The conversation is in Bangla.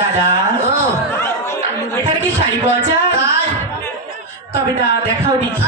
দাদা। এখানে কি শাড়ি পাওয়া যায়? তবে দা দেখাও দেখি।